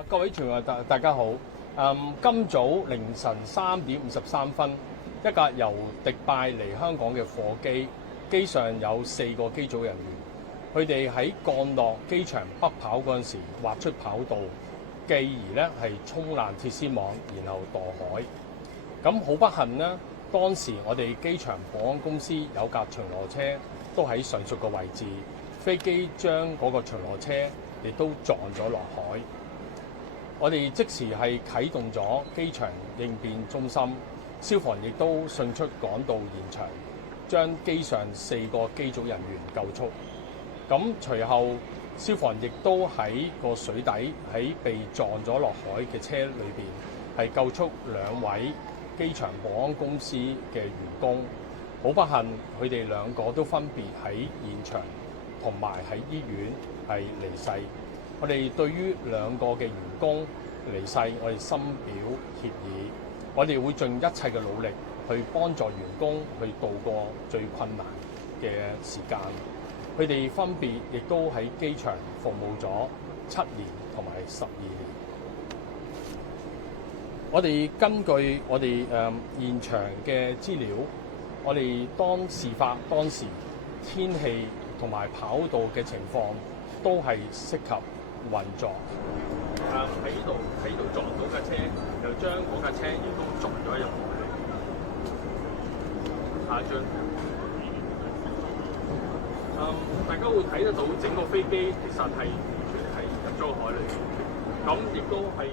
各位傳媒大家好。今早凌晨3點53分，一架由迪拜嚟香港嘅貨機，機上有4個機組人員。佢哋喺降落機場北跑嗰陣時，滑出跑道，繼而咧係衝爛鐵絲網，然後墮海。咁好不幸呢，當時我哋機場保安公司有架巡邏車都喺上述嘅位置，飛機將嗰個巡邏車亦都撞咗落海。我哋即時係啟動咗機場應變中心，消防亦都迅速趕到現場，將機上4個機組人員救出。咁隨後消防亦都喺個水底，喺被撞咗落海嘅車裏邊係救出2位機場保安公司嘅員工。好不幸，佢哋2個都分別喺現場同埋喺醫院係離世。我哋對於2個嘅員工離世，我哋深表歉意。我哋會盡一切嘅努力去幫助員工去度過最困難嘅時間。佢哋分別亦都喺機場服務咗7年同埋12年。我哋根據我哋現場嘅資料，我哋事發當時天氣同埋跑道嘅情況都係適合運作。喺度撞到架車，又將嗰架車亦都撞咗入海。下一張。大家會睇得到整個飛機其實係完全係入咗海裏面，咁亦都係